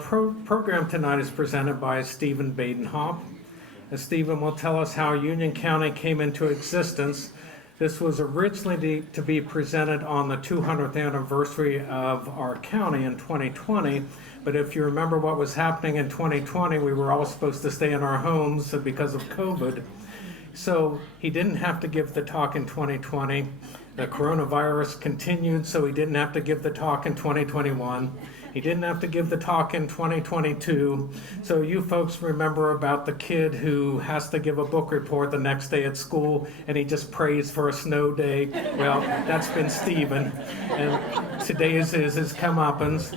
program tonight is presented by Stephen Badenhop. Stephen will tell us how Union County came into existence. This was originally to be presented on the 200th anniversary of our county in 2020, but if you remember what was happening in 2020, we were all supposed to stay in our homes because of COVID. So he didn't have to give the talk in 2020. The coronavirus continued, so he didn't have to give the talk in 2021. He didn't have to give the talk in 2022. So you folks remember about the kid who has to give a book report the next day at school and he just prays for a snow day. Well, that's been Stephen, and today is his comeuppance.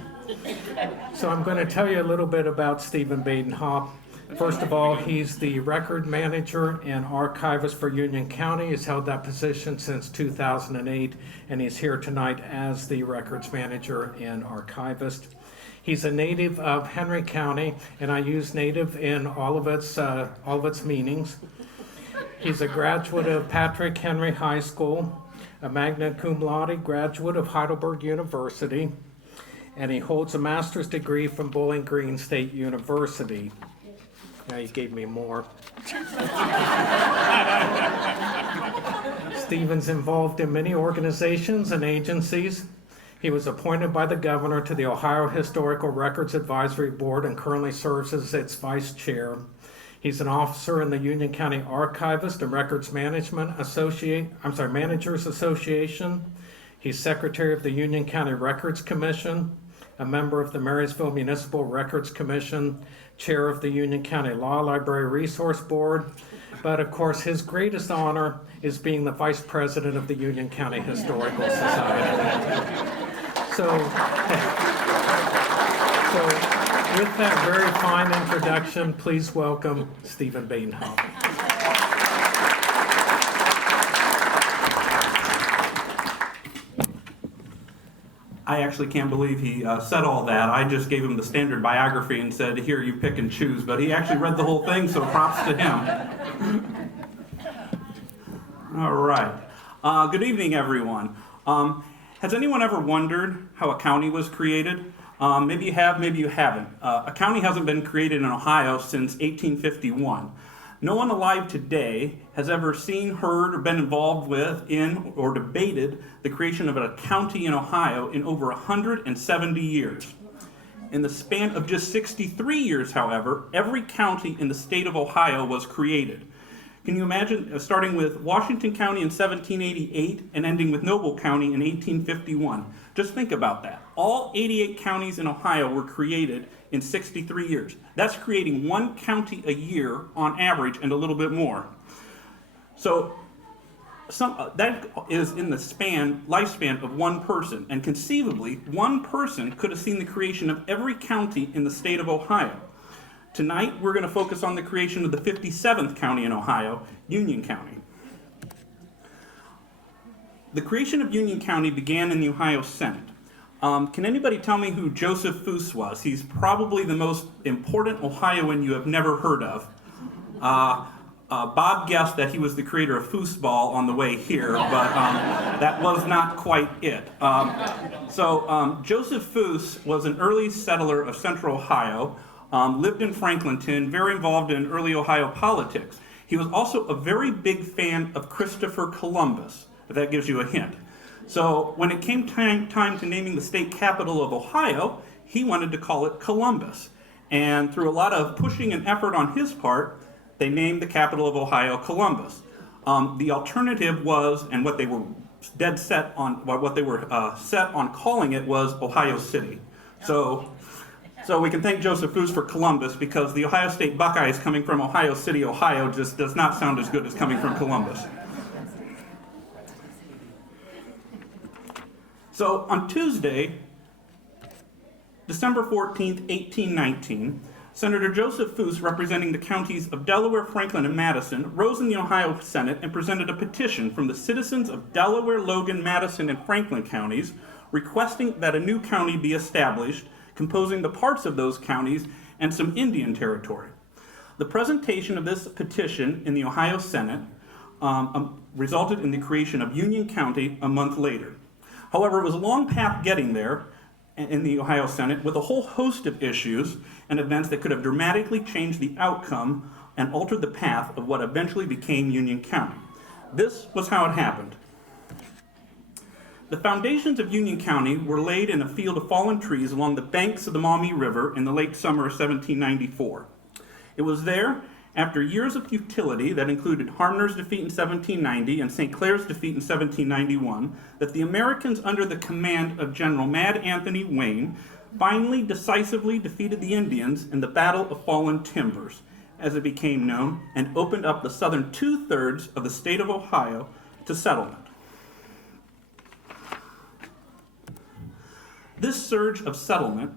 So I'm going to tell you a little bit about Stephen Badenhop. First of all, he's the record manager and archivist for Union County. He's held that position since 2008, and he's here tonight as the records manager and archivist. He's a native of Henry County, and I use native in all of its meanings. He's a graduate of Patrick Henry High School, a magna cum laude graduate of Heidelberg University, and he holds a master's degree from Bowling Green State University. Now you gave me more. Stephen's involved in many organizations and agencies. He was appointed by the governor to the Ohio Historical Records Advisory Board and currently serves as its vice chair. He's an officer in the Union County Archivist and Records Managers Association. He's secretary of the Union County Records Commission, a member of the Marysville Municipal Records Commission, chair of the Union County Law Library Resource Board, but of course his greatest honor is being the vice president of the Union County Historical Society. So with that very fine introduction, please welcome Stephen Badenhop. I actually can't believe he said all that. I just gave him the standard biography and said, here, you pick and choose. But he actually read the whole thing, so props to him. All right. Good evening, everyone. Has anyone ever wondered how a county was created? Maybe you have, maybe you haven't. A county hasn't been created in Ohio since 1851. No one alive today has ever seen, heard, or been involved with, in, or debated the creation of a county in Ohio in over 170 years. In the span of just 63 years, however, every county in the state of Ohio was created. Can you imagine starting with Washington County in 1788 and ending with Noble County in 1851? Just think about that. All 88 counties in Ohio were created in 63 years. That's creating one county a year on average and a little bit more. So that is in the lifespan of one person, and conceivably one person could have seen the creation of every county in the state of Ohio. Tonight we're going to focus on the creation of the 57th county in Ohio, Union County. The creation of Union County began in the Ohio Senate. Can anybody tell me who Joseph Foose was? He's probably the most important Ohioan you have never heard of. Bob guessed that he was the creator of foosball on the way here, but that was not quite it. Joseph Foose was an early settler of central Ohio, lived in Franklinton, very involved in early Ohio politics. He was also a very big fan of Christopher Columbus, if that gives you a hint. So when it came time to naming the state capital of Ohio, he wanted to call it Columbus. And through a lot of pushing and effort on his part, they named the capital of Ohio Columbus. The alternative was, and what they were dead set on, what they were set on calling it was Ohio City. So we can thank Joseph Foose for Columbus, because the Ohio State Buckeyes coming from Ohio City, Ohio just does not sound as good as coming from Columbus. So on Tuesday, December 14th, 1819, Senator Joseph Foose, representing the counties of Delaware, Franklin, and Madison, rose in the Ohio Senate and presented a petition from the citizens of Delaware, Logan, Madison, and Franklin counties requesting that a new county be established, composing the parts of those counties and some Indian territory. The presentation of this petition in the Ohio Senate resulted in the creation of Union County a month later. However, it was a long path getting there, in the Ohio Senate with a whole host of issues and events that could have dramatically changed the outcome and altered the path of what eventually became Union County. This was how it happened. The foundations of Union County were laid in a field of fallen trees along the banks of the Maumee River in the late summer of 1794. It was there, after years of futility that included Hardener's defeat in 1790 and St. Clair's defeat in 1791, that the Americans under the command of General Mad Anthony Wayne finally decisively defeated the Indians in the Battle of Fallen Timbers, as it became known, and opened up the southern two-thirds of the state of Ohio to settlement. This surge of settlement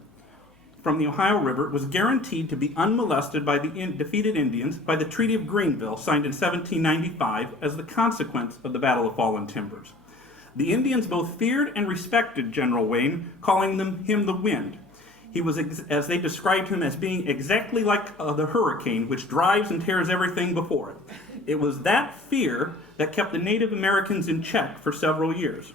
from the Ohio River was guaranteed to be unmolested by the defeated Indians by the Treaty of Greenville, signed in 1795 as the consequence of the Battle of Fallen Timbers. The Indians both feared and respected General Wayne, calling him the Wind. He was, as they described him, as being exactly like the hurricane, which drives and tears everything before it. It was that fear that kept the Native Americans in check for several years.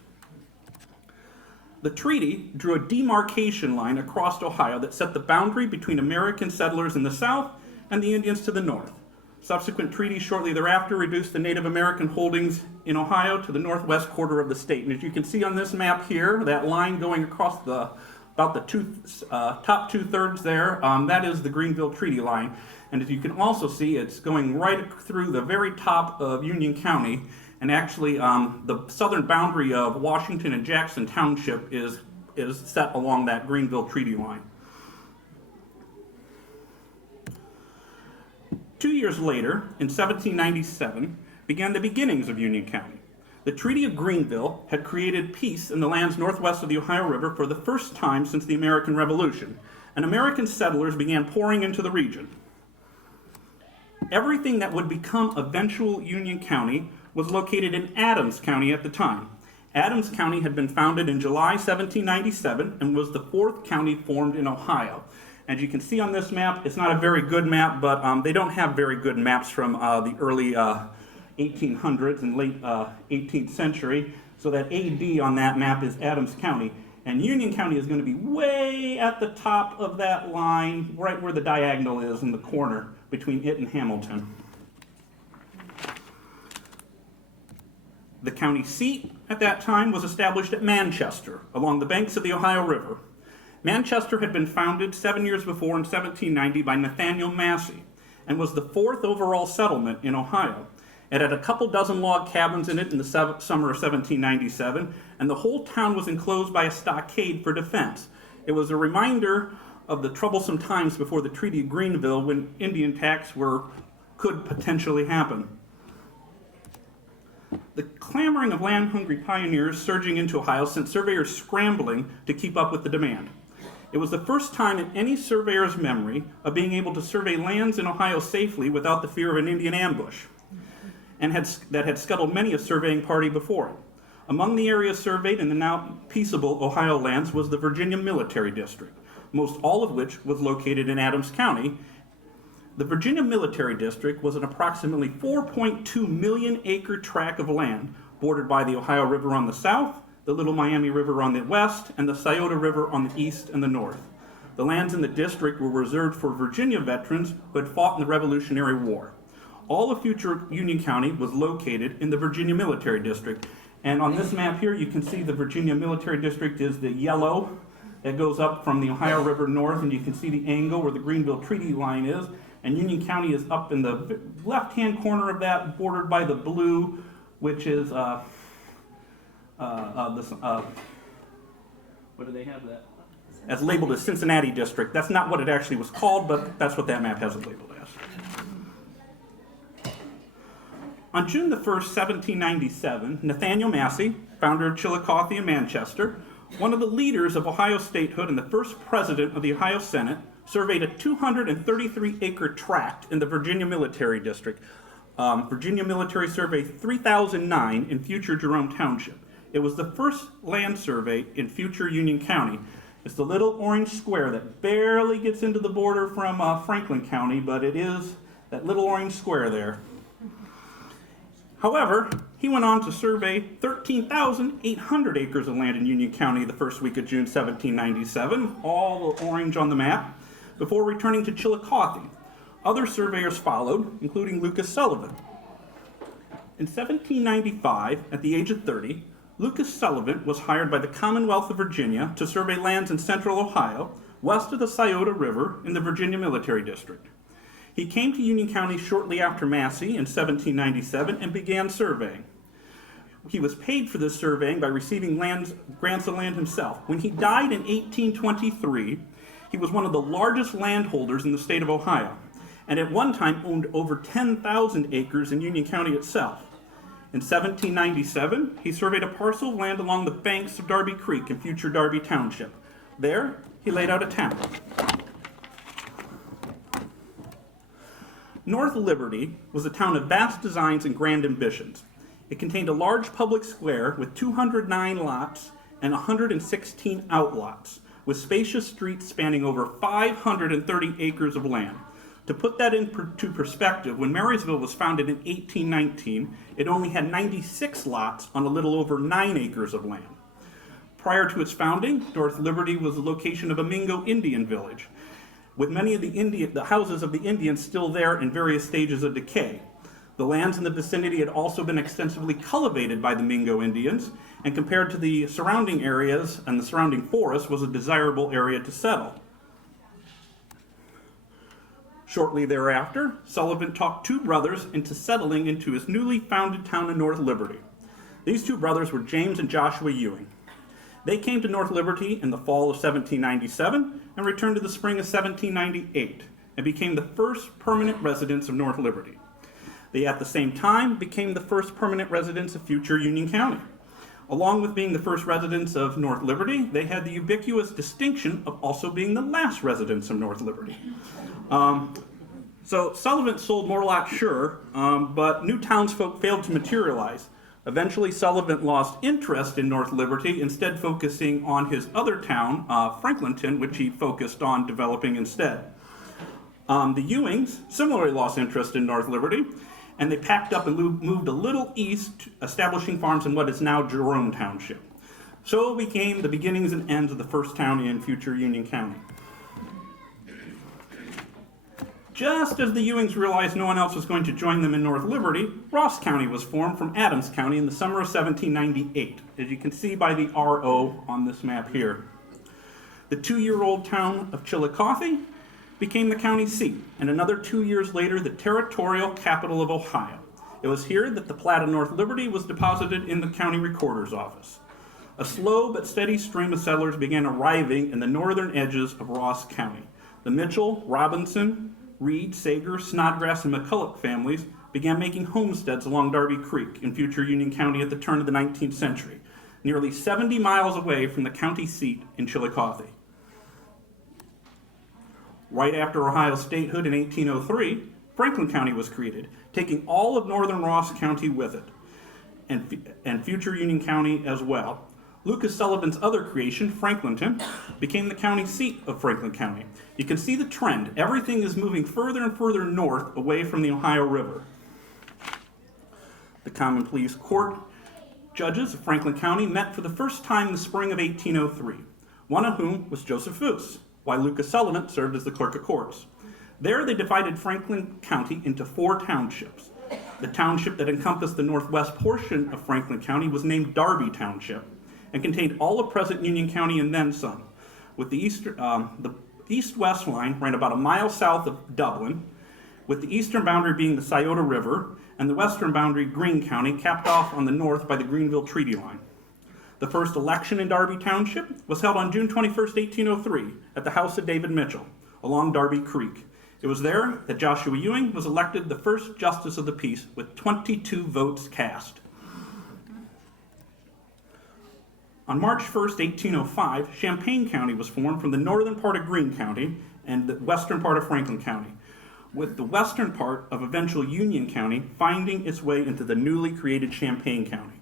The treaty drew a demarcation line across Ohio that set the boundary between American settlers in the south and the Indians to the north. Subsequent treaties shortly thereafter reduced the Native American holdings in Ohio to the northwest quarter of the state. And as you can see on this map here, that line going across about the top two-thirds there, that is the Greenville Treaty line. And as you can also see, it's going right through the very top of Union County. And actually, the southern boundary of Washington and Jackson Township is set along that Greenville Treaty line. 2 years later, in 1797, began the beginnings of Union County. The Treaty of Greenville had created peace in the lands northwest of the Ohio River for the first time since the American Revolution, and American settlers began pouring into the region. Everything that would become eventual Union County was located in Adams County at the time. Adams County had been founded in July 1797 and was the fourth county formed in Ohio. As you can see on this map, it's not a very good map, but they don't have very good maps from the early 1800s and late 18th century. So that AD on that map is Adams County. And Union County is going to be way at the top of that line, right where the diagonal is in the corner between it and Hamilton. The county seat at that time was established at Manchester, along the banks of the Ohio River. Manchester had been founded 7 years before in 1790 by Nathaniel Massey and was the fourth overall settlement in Ohio. It had a couple dozen log cabins in it in the summer of 1797, and the whole town was enclosed by a stockade for defense. It was a reminder of the troublesome times before the Treaty of Greenville, when Indian attacks could potentially happen. The clamoring of land-hungry pioneers surging into Ohio sent surveyors scrambling to keep up with the demand. It was the first time in any surveyor's memory of being able to survey lands in Ohio safely without the fear of an Indian ambush, and that had scuttled many a surveying party before it. Among the areas surveyed in the now peaceable Ohio lands was the Virginia Military District, most all of which was located in Adams County. The Virginia Military District was an approximately 4.2 million acre tract of land bordered by the Ohio River on the south, the Little Miami River on the west, and the Scioto River on the east and the north. The lands in the district were reserved for Virginia veterans who had fought in the Revolutionary War. All of future Union County was located in the Virginia Military District. And on this map here, you can see the Virginia Military District is the yellow that goes up from the Ohio River north, and you can see the angle where the Greenville Treaty line is. And Union County is up in the left-hand corner of that, bordered by the blue, which is, what do they have that? As labeled as Cincinnati District. That's not what it actually was called, but that's what that map has it labeled as. On June the 1st, 1797, Nathaniel Massey, founder of Chillicothe and Manchester, one of the leaders of Ohio statehood and the first president of the Ohio Senate, surveyed a 233-acre tract in the Virginia Military District. Virginia Military Survey 3009 in future Jerome Township. It was the first land survey in future Union County. It's the little orange square that barely gets into the border from Franklin County, but it is that little orange square there. However, He went on to survey 13,800 acres of land in Union County the first week of June 1797, all orange on the map, before returning to Chillicothe. Other surveyors followed, including Lucas Sullivan. In 1795, at the age of 30, Lucas Sullivan was hired by the Commonwealth of Virginia to survey lands in central Ohio, west of the Scioto River in the Virginia Military District. He came to Union County shortly after Massey in 1797 and began surveying. He was paid for this surveying by receiving grants of land himself. When he died in 1823, he was one of the largest landholders in the state of Ohio, and at one time owned over 10,000 acres in Union County itself. In 1797, he surveyed a parcel of land along the banks of Darby Creek in future Darby Township. There, he laid out a town. North Liberty was a town of vast designs and grand ambitions. It contained a large public square with 209 lots and 116 outlots, with spacious streets spanning over 530 acres of land. To put that into perspective, when Marysville was founded in 1819, it only had 96 lots on a little over 9 acres of land. Prior to its founding, North Liberty was the location of a Mingo Indian village, with many of the houses of the Indians still there in various stages of decay. The lands in the vicinity had also been extensively cultivated by the Mingo Indians, and compared to the surrounding areas and the surrounding forest, was a desirable area to settle. Shortly thereafter, Sullivan talked two brothers into settling into his newly founded town of North Liberty. These two brothers were James and Joshua Ewing. They came to North Liberty in the fall of 1797 and returned to the spring of 1798 and became the first permanent residents of North Liberty. They at the same time became the first permanent residents of future Union County. Along with being the first residents of North Liberty, they had the ubiquitous distinction of also being the last residents of North Liberty. So Sullivan sold more lots, sure, but new townsfolk failed to materialize. Eventually, Sullivan lost interest in North Liberty, instead focusing on his other town, Franklinton, which he focused on developing instead. The Ewings similarly lost interest in North Liberty, and they packed up and moved a little east, establishing farms in what is now Jerome Township. So it became the beginnings and ends of the first town in future Union County. Just as the Ewings realized no one else was going to join them in North Liberty, Ross County was formed from Adams County in the summer of 1798, as you can see by the RO on this map here. The 2-year-old town of Chillicothe became the county seat, and another 2 years later, the territorial capital of Ohio. It was here that the plat of North Liberty was deposited in the county recorder's office. A slow but steady stream of settlers began arriving in the northern edges of Ross County. The Mitchell, Robinson, Reed, Sager, Snodgrass, and McCulloch families began making homesteads along Darby Creek in future Union County at the turn of the 19th century, nearly 70 miles away from the county seat in Chillicothe. Right after Ohio's statehood in 1803, Franklin County was created, taking all of northern Ross County with it, and future Union County as well. Lucas Sullivan's other creation, Franklinton, became the county seat of Franklin County. You can see the trend. Everything is moving further and further north away from the Ohio River. The Common Pleas Court judges of Franklin County met for the first time in the spring of 1803, one of whom was Joseph Foose, while Lucas Sullivan served as the clerk of courts. There they divided Franklin County into 4 townships. The township that encompassed the northwest portion of Franklin County was named Darby Township and contained all of present Union County and then some, with the east-west line ran about a mile south of Dublin, with the eastern boundary being the Scioto River, and the western boundary, Greene County, capped off on the north by the Greenville Treaty Line. The first election in Darby Township was held on June 21, 1803, at the house of David Mitchell, along Darby Creek. It was there that Joshua Ewing was elected the first justice of the peace with 22 votes cast. On March 1, 1805, Champaign County was formed from the northern part of Greene County and the western part of Franklin County, with the western part of eventual Union County finding its way into the newly created Champaign County.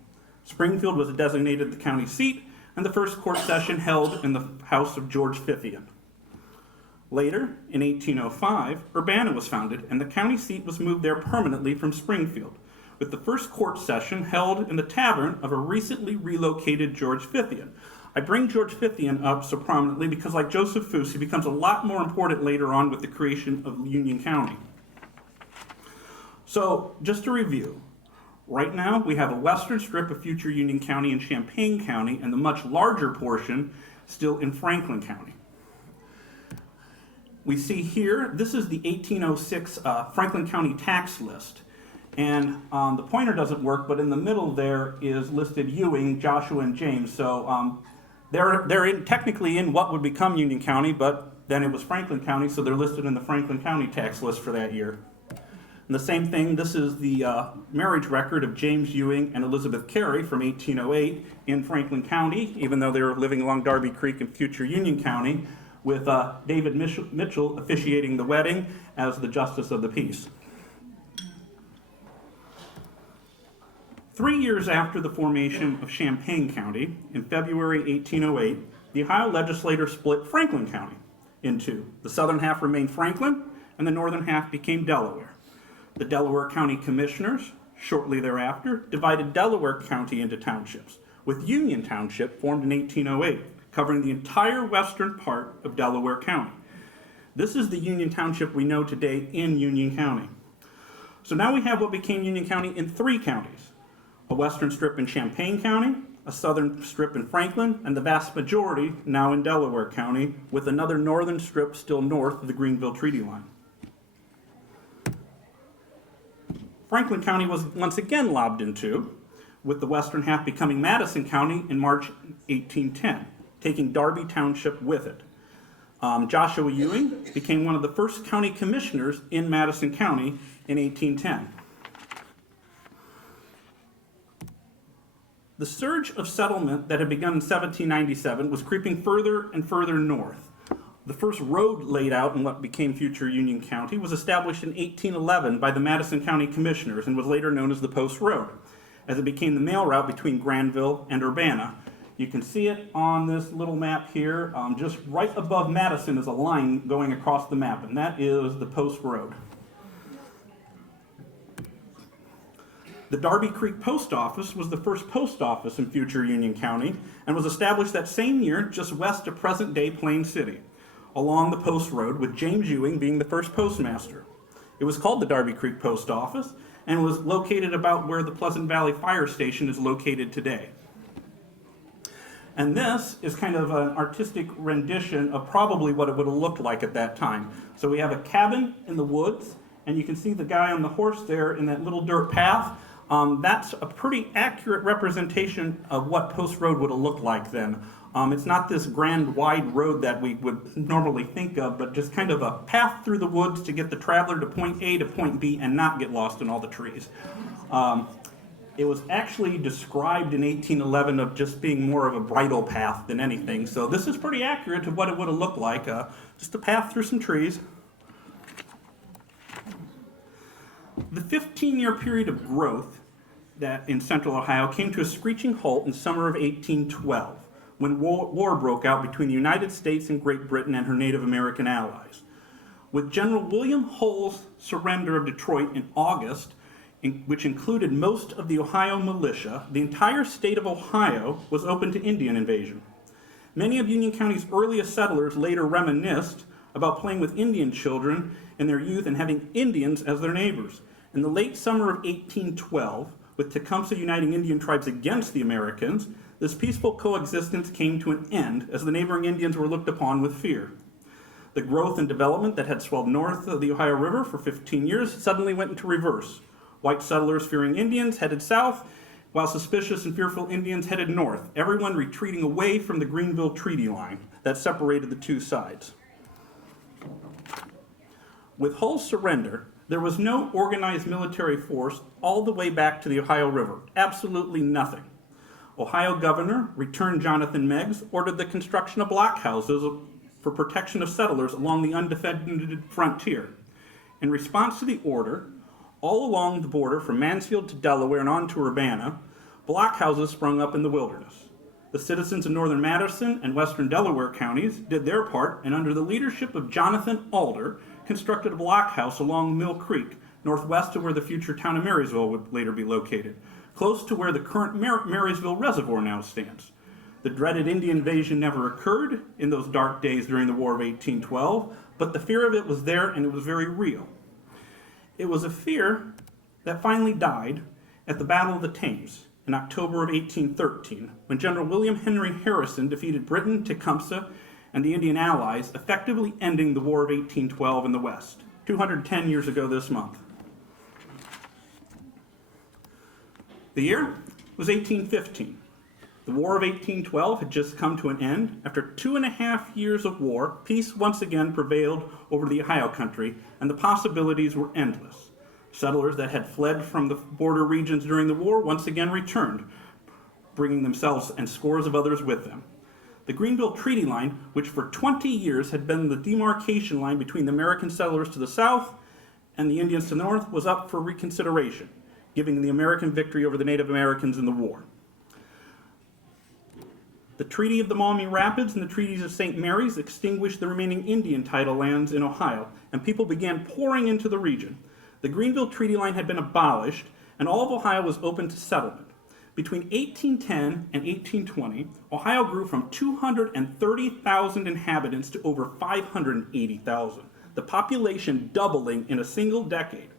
Springfield was designated the county seat, and the first court session held in the house of George Fithian. Later, in 1805, Urbana was founded, and the county seat was moved there permanently from Springfield, with the first court session held in the tavern of a recently relocated George Fithian. I bring George Fithian up so prominently because, like Joseph Foose, he becomes a lot more important later on with the creation of Union County. So, just to review, right now we have a western strip of future Union County and Champaign County, and the much larger portion still in Franklin County. We see here, this is the 1806 Franklin County tax list. And the pointer doesn't work, but in the middle there is listed Ewing, Joshua, and James. So they're technically in what would become Union County, but then it was Franklin County, so they're listed in the Franklin County tax list for that year. And the same thing, this is the marriage record of James Ewing and Elizabeth Carey from 1808 in Franklin County, even though they were living along Darby Creek in future Union County, with David Mitchell officiating the wedding as the Justice of the Peace. 3 years after the formation of Champaign County, in February 1808, the Ohio legislature split Franklin County in two. The southern half remained Franklin, and the northern half became Delaware. The Delaware County Commissioners, shortly thereafter, divided Delaware County into townships, with Union Township formed in 1808, covering the entire western part of Delaware County. This is the Union Township we know today in Union County. So now we have what became Union County in 3 counties: a western strip in Champaign County, a southern strip in Franklin, and the vast majority now in Delaware County, with another northern strip still north of the Greenville Treaty Line. Franklin County was once again lobbed in two, with the western half becoming Madison County in March 1810, taking Darby Township with it. Joshua Ewing became one of the first county commissioners in Madison County in 1810. The surge of settlement that had begun in 1797 was creeping further and further north. The first road laid out in what became future Union County was established in 1811 by the Madison County Commissioners and was later known as the Post Road, as it became the mail route between Granville and Urbana. You can see it on this little map here. Just right above Madison is a line going across the map, and that is the Post Road. The Darby Creek Post Office was the first post office in future Union County and was established that same year just west of present-day Plain City, along the Post Road, with James Ewing being the first postmaster. It was called the Darby Creek Post Office and was located about where the Pleasant Valley Fire Station is located today. And this is kind of an artistic rendition of probably what it would have looked like at that time. So we have a cabin in the woods, and you can see the guy on the horse there in that little dirt path. That's a pretty accurate representation of what Post Road would have looked like then. It's not this grand wide road that we would normally think of, but just kind of a path through the woods to get the traveler to point A to point B and not get lost in all the trees. It was actually described in 1811 of just being more of a bridle path than anything. So this is pretty accurate to what it would have looked like, just a path through some trees. The 15-year period of growth that in central Ohio came to a screeching halt in summer of 1812, when war broke out between the United States and Great Britain and her Native American allies. With General William Hull's surrender of Detroit in August, which included most of the Ohio militia, the entire state of Ohio was open to Indian invasion. Many of Union County's earliest settlers later reminisced about playing with Indian children in their youth and having Indians as their neighbors. In the late summer of 1812, with Tecumseh uniting Indian tribes against the Americans, this peaceful coexistence came to an end as the neighboring Indians were looked upon with fear. The growth and development that had swelled north of the Ohio River for 15 years suddenly went into reverse. White settlers fearing Indians headed south, while suspicious and fearful Indians headed north, everyone retreating away from the Greenville Treaty Line that separated the two sides. With Hull's surrender, there was no organized military force all the way back to the Ohio River, absolutely nothing. Ohio Governor, Returned Jonathan Meigs, ordered the construction of blockhouses for protection of settlers along the undefended frontier. In response to the order, all along the border from Mansfield to Delaware and on to Urbana, blockhouses sprung up in the wilderness. The citizens of northern Madison and western Delaware counties did their part, and under the leadership of Jonathan Alder, constructed a blockhouse along Mill Creek, northwest to where the future town of Marysville would later be located, close to where the current Marysville Reservoir now stands. The dreaded Indian invasion never occurred in those dark days during the War of 1812, but the fear of it was there and it was very real. It was a fear that finally died at the Battle of the Thames in October of 1813, when General William Henry Harrison defeated Britain, Tecumseh, and the Indian allies, effectively ending the War of 1812 in the West, 210 years ago this month. The year was 1815. The War of 1812 had just come to an end. After 2.5 years of war, peace once again prevailed over the Ohio country, and the possibilities were endless. Settlers that had fled from the border regions during the war once again returned, bringing themselves and scores of others with them. The Greenville Treaty Line, which for 20 years had been the demarcation line between the American settlers to the south and the Indians to the north, was up for reconsideration, giving the American victory over the Native Americans in the war. The Treaty of the Maumee Rapids and the Treaties of St. Mary's extinguished the remaining Indian title lands in Ohio, and people began pouring into the region. The Greenville Treaty Line had been abolished, and all of Ohio was open to settlement. Between 1810 and 1820, Ohio grew from 230,000 inhabitants to over 580,000, the population doubling in a single decade.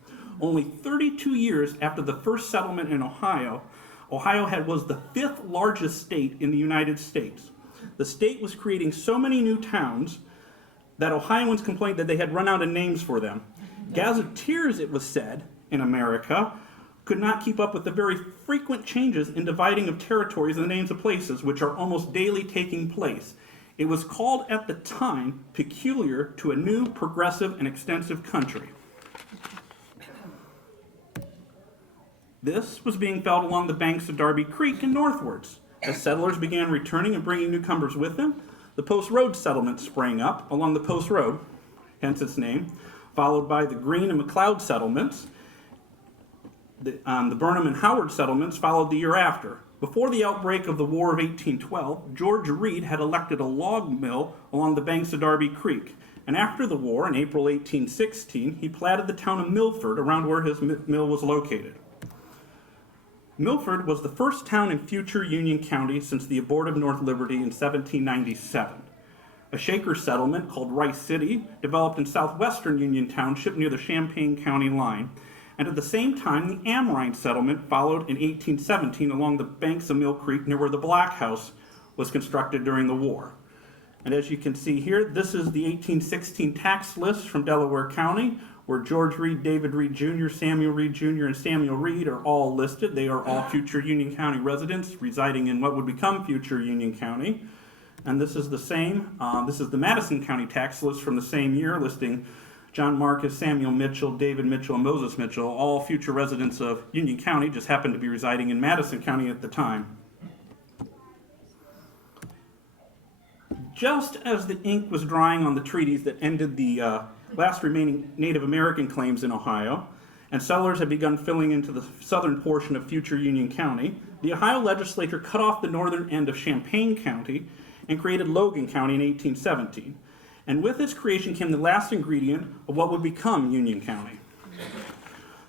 Only 32 years after the first settlement in Ohio, was the 5th largest state in the United States. The state was creating so many new towns that Ohioans complained that they had run out of names for them. Gazetteers, it was said, in America, could not keep up with the very frequent changes in dividing of territories and the names of places, which are almost daily taking place. It was called at the time peculiar to a new, progressive, and extensive country. This was being felt along the banks of Darby Creek and northwards. As settlers began returning and bringing newcomers with them, the Post Road settlements sprang up along the Post Road, hence its name, followed by the Green and McLeod settlements. The Burnham and Howard settlements followed the year after. Before the outbreak of the War of 1812, George Reed had erected a log mill along the banks of Darby Creek. And after the war, in April 1816, he platted the town of Milford around where his mill was located. Milford was the first town in future Union County since the abort of North Liberty in 1797. A Shaker settlement called Rice City developed in southwestern Union Township near the Champaign County line. And at the same time, the Amrine settlement followed in 1817 along the banks of Mill Creek near where the Black House was constructed during the war. And as you can see here, this is the 1816 tax list from Delaware County, where George Reed, David Reed Jr., Samuel Reed Jr., and Samuel Reed are all listed. They are all future Union County residents residing in what would become future Union County. And this is the same. This is the Madison County tax list from the same year, listing John Marcus, Samuel Mitchell, David Mitchell, and Moses Mitchell, all future residents of Union County, just happened to be residing in Madison County at the time. Just as the ink was drying on the treaties that ended the last remaining Native American claims in Ohio, and settlers had begun filling into the southern portion of future Union County, the Ohio legislature cut off the northern end of Champaign County and created Logan County in 1817. And with its creation came the last ingredient of what would become Union County.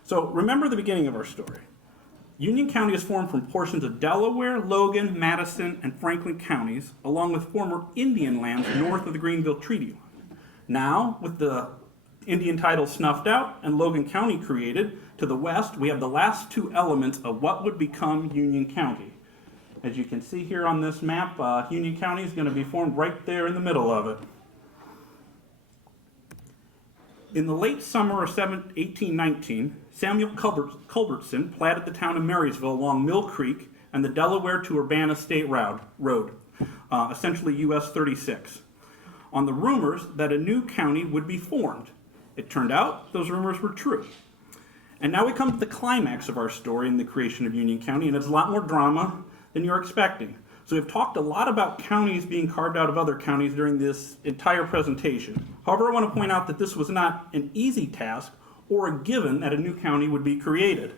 So remember the beginning of our story. Union County is formed from portions of Delaware, Logan, Madison, and Franklin counties, along with former Indian lands north of the Greenville Treaty Line. Now, with the Indian title snuffed out and Logan County created, to the west, we have the last two elements of what would become Union County. As you can see here on this map, Union County is going to be formed right there in the middle of it. In the late summer of 1819, Samuel Culbertson platted the town of Marysville along Mill Creek and the Delaware to Urbana State Road, essentially US 36, on the rumors that a new county would be formed. It turned out those rumors were true. And now we come to the climax of our story in the creation of Union County, and it's a lot more drama than you're expecting. So we've talked a lot about counties being carved out of other counties during this entire presentation. However, I want to point out that this was not an easy task or a given that a new county would be created.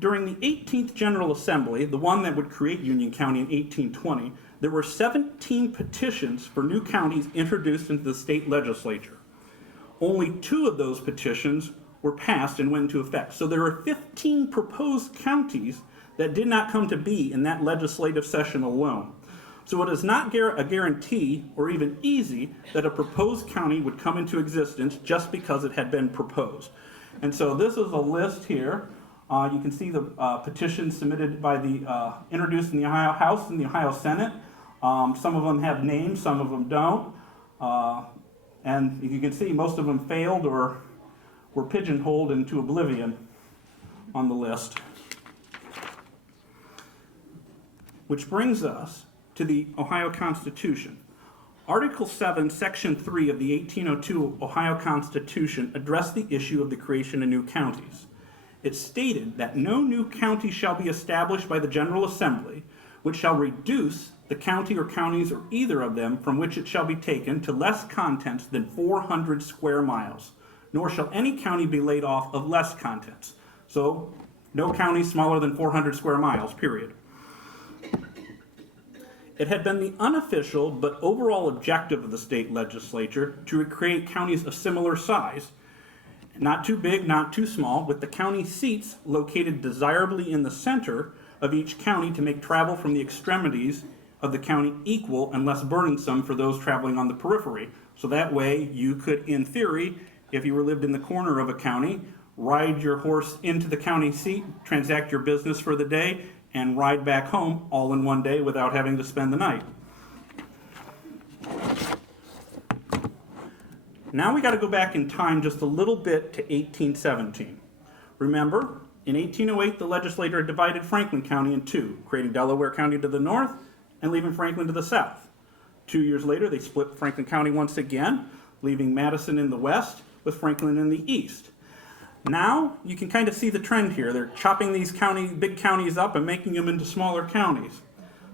During the 18th General Assembly, the one that would create Union County in 1820, there were 17 petitions for new counties introduced into the state legislature. only 2 of those petitions were passed and went into effect. So there were 15 proposed counties that did not come to be in that legislative session alone. So it is not a guarantee or even easy that a proposed county would come into existence just because it had been proposed. And so this is a list here. You can see the petitions submitted by introduced in the Ohio House and the Ohio Senate. Some of them have names, some of them don't. And you can see most of them failed or were pigeonholed into oblivion on the list. Which brings us to the Ohio Constitution. Article 7, Section 3 of the 1802 Ohio Constitution addressed the issue of the creation of new counties. It stated that no new county shall be established by the General Assembly, which shall reduce the county or counties or either of them from which it shall be taken to less contents than 400 square miles, nor shall any county be laid off of less contents. So, no county smaller than 400 square miles, period. It had been the unofficial but overall objective of the state legislature to create counties of similar size, not too big, not too small, with the county seats located desirably in the center of each county to make travel from the extremities of the county equal and less burdensome for those traveling on the periphery. So that way you could, in theory, if you lived in the corner of a county, ride your horse into the county seat, transact your business for the day, and ride back home all in one day without having to spend the night. Now we got to go back in time just a little bit to 1817. Remember, in 1808, the legislature divided Franklin County in 2, creating Delaware County to the north and leaving Franklin to the south. 2 years later, they split Franklin County once again, leaving Madison in the west with Franklin in the east. Now, you can kind of see the trend here. They're chopping these big counties up and making them into smaller counties.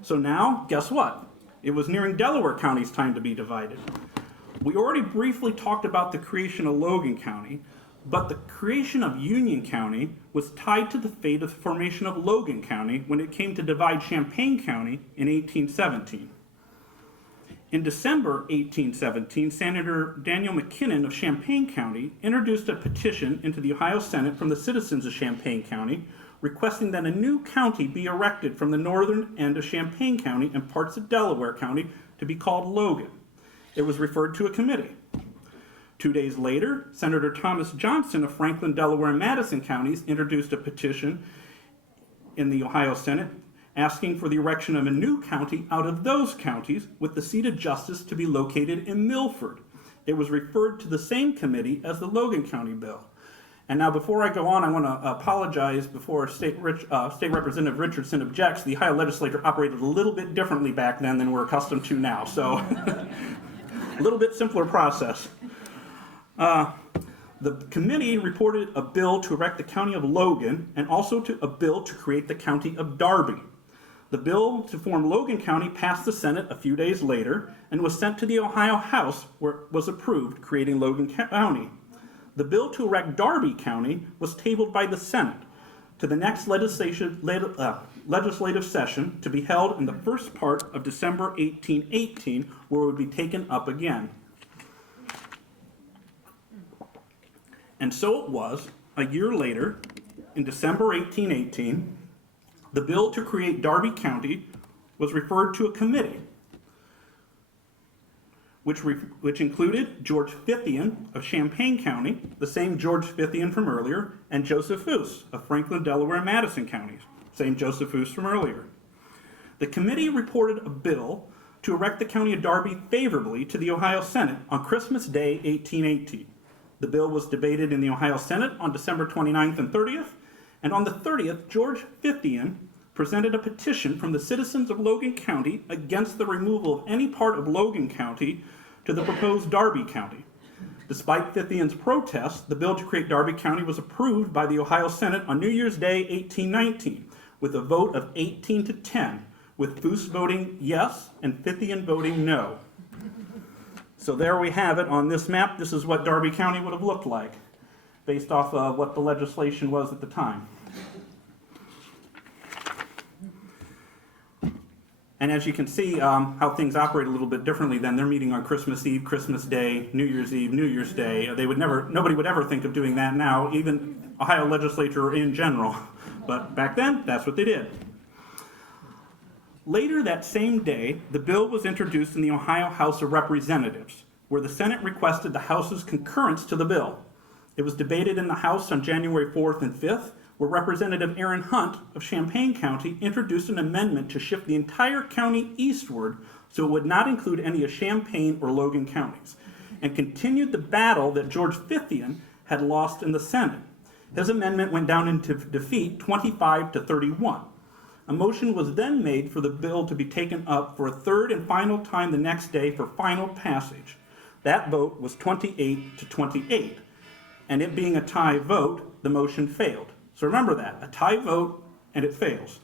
So now, guess what? It was nearing Delaware County's time to be divided. We already briefly talked about the creation of Logan County, but the creation of Union County was tied to the fate of the formation of Logan County when it came to divide Champaign County in 1817. In December 1817, Senator Daniel McKinnon of Champaign County introduced a petition into the Ohio Senate from the citizens of Champaign County requesting that a new county be erected from the northern end of Champaign County and parts of Delaware County to be called Logan. It was referred to a committee. 2 days later, Senator Thomas Johnson of Franklin, Delaware, and Madison counties introduced a petition in the Ohio Senate asking for the erection of a new county out of those counties with the seat of justice to be located in Milford. It was referred to the same committee as the Logan County bill. And now before I go on, I want to apologize before State Representative Richardson objects. The Ohio legislature operated a little bit differently back then than we're accustomed to now, so a little bit simpler process. The committee reported a bill to erect the county of Logan and also a bill to create the county of Darby. The bill to form Logan County passed the Senate a few days later and was sent to the Ohio House where it was approved, creating Logan County. The bill to erect Darby County was tabled by the Senate to the next legislative session to be held in the first part of December 1818, where it would be taken up again. And so it was, a year later, in December 1818, the bill to create Darby County was referred to a committee, which included George Fithian of Champaign County, the same George Fithian from earlier, and Joseph Foose of Franklin, Delaware, and Madison counties, same Joseph Foose from earlier. The committee reported a bill to erect the county of Darby favorably to the Ohio Senate on Christmas Day, 1818. The bill was debated in the Ohio Senate on December 29th and 30th, and on the 30th, George Fithian presented a petition from the citizens of Logan County against the removal of any part of Logan County to the proposed Darby County. Despite Fithian's protest, the bill to create Darby County was approved by the Ohio Senate on New Year's Day, 1819, with a vote of 18 to 10, with Foose voting yes and Fithian voting no. So there we have it on this map. This is what Darby County would have looked like, based off of what the legislation was at the time. And as you can see, how things operate a little bit differently then. They're meeting on Christmas Eve, Christmas Day, New Year's Eve, New Year's Day. Nobody would ever think of doing that now, even Ohio legislature in general. But back then, that's what they did. Later that same day, the bill was introduced in the Ohio House of Representatives, where the Senate requested the House's concurrence to the bill. It was debated in the House on January 4th and 5th, where Representative Aaron Hunt of Champaign County introduced an amendment to shift the entire county eastward so it would not include any of Champaign or Logan counties, and continued the battle that George Fithian had lost in the Senate. His amendment went down into defeat 25-31. A motion was then made for the bill to be taken up for a third and final time the next day for final passage. That vote was 28-28, and it being a tie vote, the motion failed. So remember that, a tie vote, and it fails.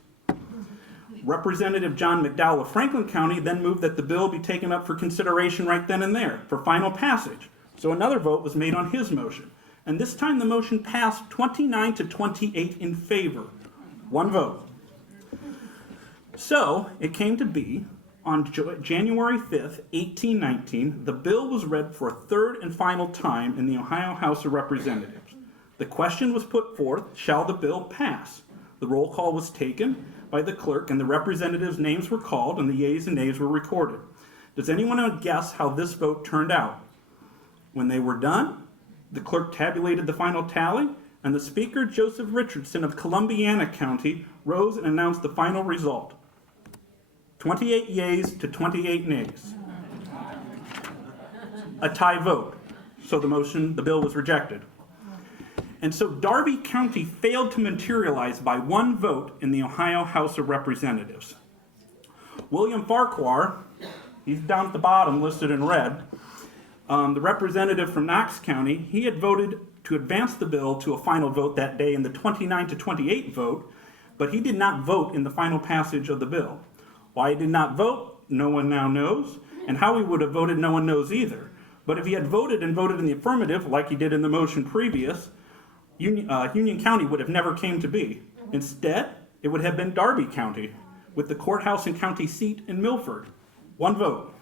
Representative John McDowell of Franklin County then moved that the bill be taken up for consideration right then and there for final passage. So another vote was made on his motion. And this time the motion passed 29-28 in favor. One vote. So it came to be on January 5th, 1819, the bill was read for a third and final time in the Ohio House of Representatives. The question was put forth, shall the bill pass? The roll call was taken by the clerk, and the representatives' names were called, and the yeas and nays were recorded. Does anyone want to guess how this vote turned out? When they were done, the clerk tabulated the final tally, and the Speaker, Joseph Richardson of Columbiana County, rose and announced the final result. 28 yeas to 28 nays. A tie vote. So the bill was rejected. And so Darby County failed to materialize by one vote in the Ohio House of Representatives. William Farquhar, he's down at the bottom listed in red, the representative from Knox County, he had voted to advance the bill to a final vote that day in the 29-28 vote, but he did not vote in the final passage of the bill. Why he did not vote, no one now knows, and how he would have voted, no one knows either. But if he had voted in the affirmative, like he did in the motion previous, Union County would have never came to be. Instead, it would have been Darby County, with the courthouse and county seat in Milford. One vote.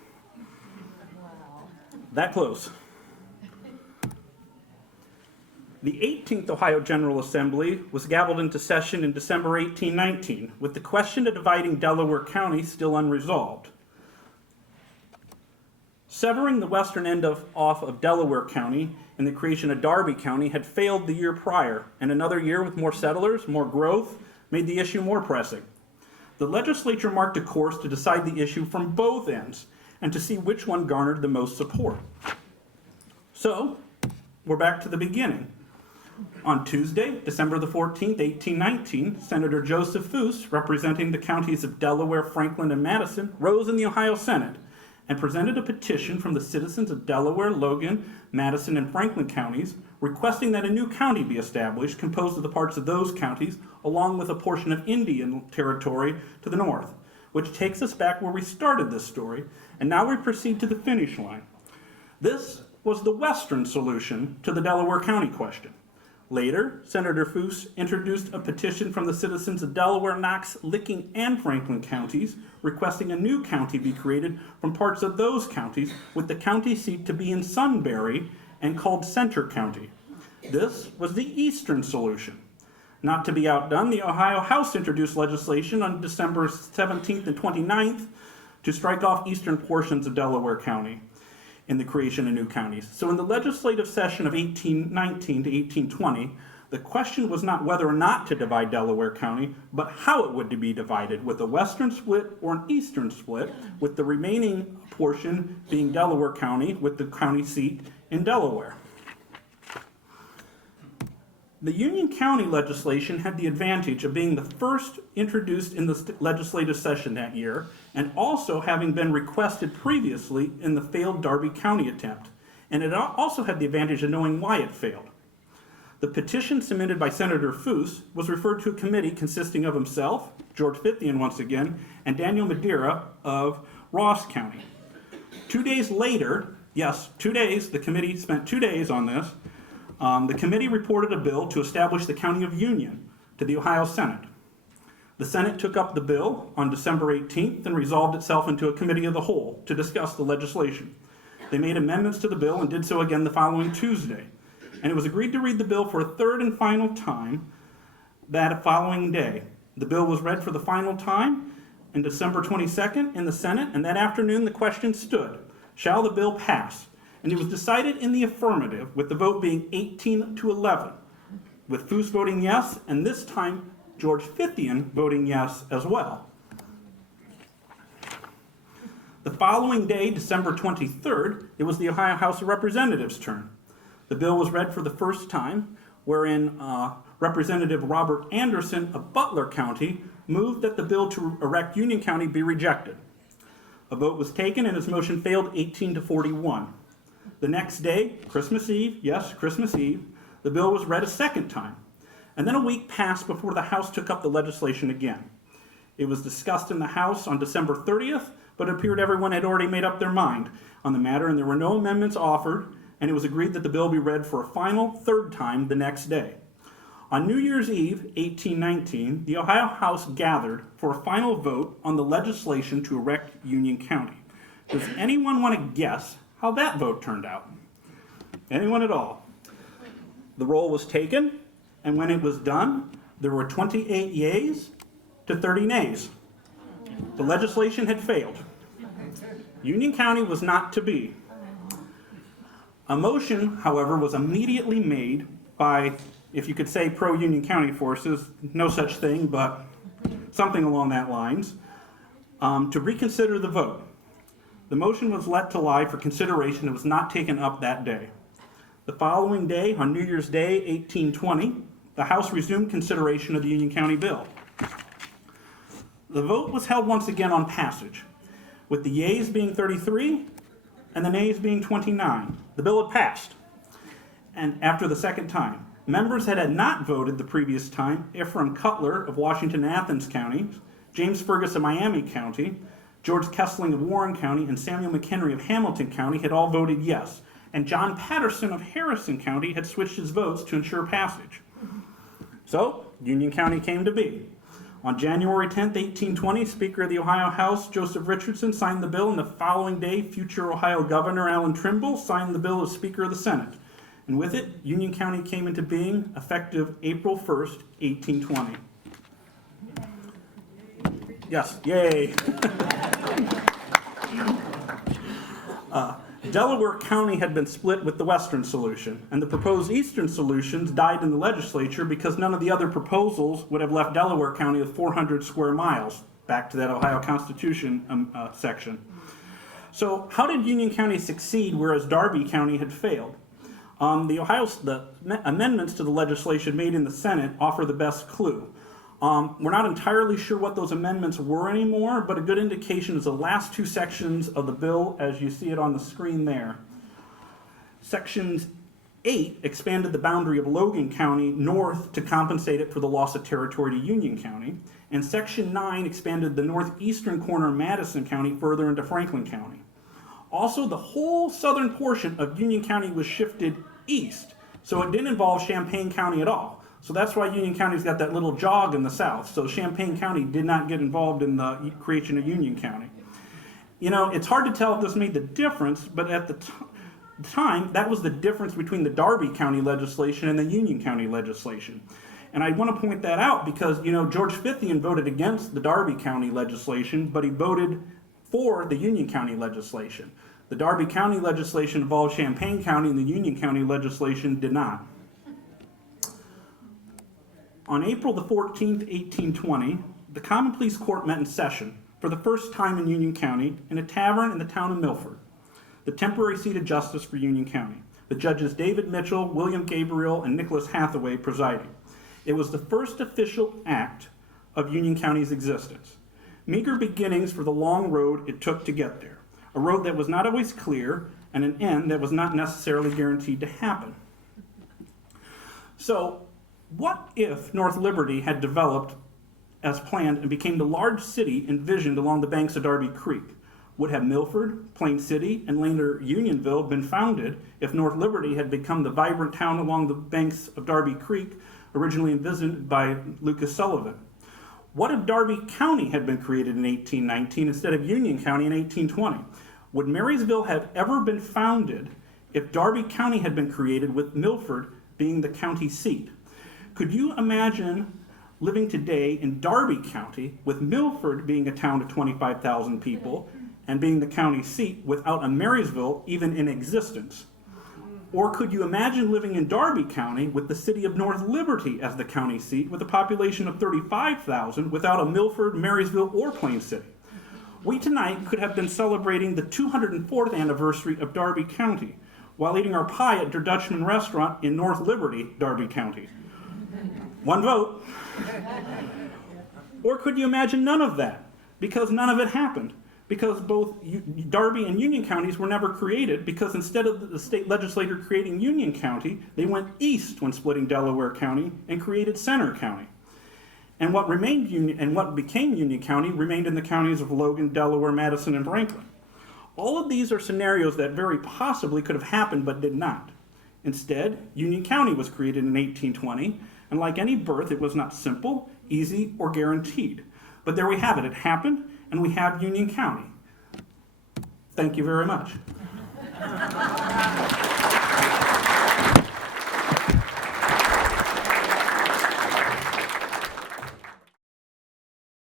That close. The 18th Ohio General Assembly was gavelled into session in December 1819, with the question of dividing Delaware County still unresolved. Severing the western end off of Delaware County and the creation of Darby County had failed the year prior, and another year with more settlers, more growth, made the issue more pressing. The legislature marked a course to decide the issue from both ends and to see which one garnered the most support. So, we're back to the beginning. On Tuesday, December the 14th, 1819, Senator Joseph Foose, representing the counties of Delaware, Franklin, and Madison, rose in the Ohio Senate and presented a petition from the citizens of Delaware, Logan, Madison, and Franklin counties, requesting that a new county be established composed of the parts of those counties, along with a portion of Indian territory to the north, which takes us back where we started this story, and now we proceed to the finish line. This was the western solution to the Delaware County question. Later, Senator Foose introduced a petition from the citizens of Delaware, Knox, Licking, and Franklin counties, requesting a new county be created from parts of those counties, with the county seat to be in Sunbury and called Center County. This was the eastern solution. Not to be outdone, the Ohio House introduced legislation on December 17th and 29th to strike off eastern portions of Delaware County in the creation of new counties. So in the legislative session of 1819 to 1820, the question was not whether or not to divide Delaware County, but how it would be divided, with a western split or an eastern split, with the remaining portion being Delaware County, with the county seat in Delaware. The Union County legislation had the advantage of being the first introduced in the legislative session that year, and also having been requested previously in the failed Darby County attempt. And it also had the advantage of knowing why it failed. The petition submitted by Senator Foose was referred to a committee consisting of himself, George Fithian once again, and Daniel Madeira of Ross County. 2 days later, yes, 2 days, the committee spent 2 days on this. The committee reported a bill to establish the County of Union to the Ohio Senate. The Senate took up the bill on December 18th and resolved itself into a committee of the whole to discuss the legislation. They made amendments to the bill and did so again the following Tuesday. And it was agreed to read the bill for a third and final time that following day. The bill was read for the final time on December 22nd in the Senate, and that afternoon the question stood, shall the bill pass? And it was decided in the affirmative, with the vote being 18-11, with Foose voting yes, and this time George Fithian voting yes as well. The following day, December 23rd, it was the Ohio House of Representatives' turn. The bill was read for the first time, wherein Representative Robert Anderson of Butler County moved that the bill to erect Union County be rejected. A vote was taken and his motion failed 18-41. The next day, Christmas Eve, yes, Christmas Eve, the bill was read a second time. And then a week passed before the House took up the legislation again. It was discussed in the House on December 30th, but it appeared everyone had already made up their mind on the matter and there were no amendments offered, and it was agreed that the bill be read for a final third time the next day. On New Year's Eve, 1819, the Ohio House gathered for a final vote on the legislation to erect Union County. Does anyone want to guess how that vote turned out? Anyone at all? The roll was taken, and when it was done, there were 28 yeas to 30 nays. The legislation had failed. Union County was not to be. A motion, however, was immediately made by, if you could say, pro-Union County forces, no such thing, but something along that lines, to reconsider the vote. The motion was let to lie for consideration and was not taken up that day. The following day, on New Year's Day, 1820, the House resumed consideration of the Union County bill. The vote was held once again on passage, with the yeas being 33 and the nays being 29. The bill had passed. And after the second time, members that had not voted the previous time, Ephraim Cutler of Washington and Athens counties, James Fergus of Miami County, George Kessling of Warren County, and Samuel McHenry of Hamilton County had all voted yes. And John Patterson of Harrison County had switched his votes to ensure passage. So, Union County came to be. On January 10th, 1820, Speaker of the Ohio House, Joseph Richardson, signed the bill, and the following day, future Ohio Governor Alan Trimble signed the bill as Speaker of the Senate. And with it, Union County came into being effective April 1st, 1820. Yes, yay. Delaware County had been split with the Western solution, and the proposed Eastern solutions died in the legislature because none of the other proposals would have left Delaware County with 400 square miles, back to that Ohio Constitution section. So how did Union County succeed whereas Darby County had failed? The amendments to the legislation made in the Senate offer the best clue. We're not entirely sure what those amendments were anymore, but a good indication is the last two sections of the bill as you see it on the screen there. Sections 8 expanded the boundary of Logan County north to compensate it for the loss of territory to Union County, and Section 9 expanded the northeastern corner of Madison County further into Franklin County. Also, the whole southern portion of Union County was shifted east, so it didn't involve Champaign County at all. So that's why Union County's got that little jog in the south. So Champaign County did not get involved in the creation of Union County. You know, it's hard to tell if this made the difference, but at the time, that was the difference between the Darby County legislation and the Union County legislation. And I want to point that out because, you know, George Fithian voted against the Darby County legislation, but he voted for the Union County legislation. The Darby County legislation involved Champaign County and the Union County legislation did not. On April the 14th, 1820, the Common Pleas Court met in session for the first time in Union County in a tavern in the town of Milford, the temporary seat of justice for Union County. The judges David Mitchell, William Gabriel, and Nicholas Hathaway presiding. It was the first official act of Union County's existence. Meager beginnings for the long road it took to get there, a road that was not always clear and an end that was not necessarily guaranteed to happen. So, what if North Liberty had developed as planned and became the large city envisioned along the banks of Darby Creek? Would have Milford, Plain City, and later Unionville been founded if North Liberty had become the vibrant town along the banks of Darby Creek originally envisioned by Lucas Sullivan? What if Darby County had been created in 1819 instead of Union County in 1820? Would Marysville have ever been founded if Darby County had been created with Milford being the county seat? Could you imagine living today in Darby County with Milford being a town of 25,000 people and being the county seat without a Marysville even in existence? Or could you imagine living in Darby County with the city of North Liberty as the county seat with a population of 35,000 without a Milford, Marysville, or Plain City? We tonight could have been celebrating the 204th anniversary of Darby County while eating our pie at Der Dutchman restaurant in North Liberty, Darby County. One vote. Or could you imagine none of that? Because none of it happened. Because both Darby and Union counties were never created, because instead of the state legislature creating Union County, they went east when splitting Delaware County and created Center County. And what became Union County remained in the counties of Logan, Delaware, Madison, and Franklin. All of these are scenarios that very possibly could have happened but did not. Instead, Union County was created in 1820, and like any birth, it was not simple, easy, or guaranteed. But there we have it. It happened, and we have Union County. Thank you very much.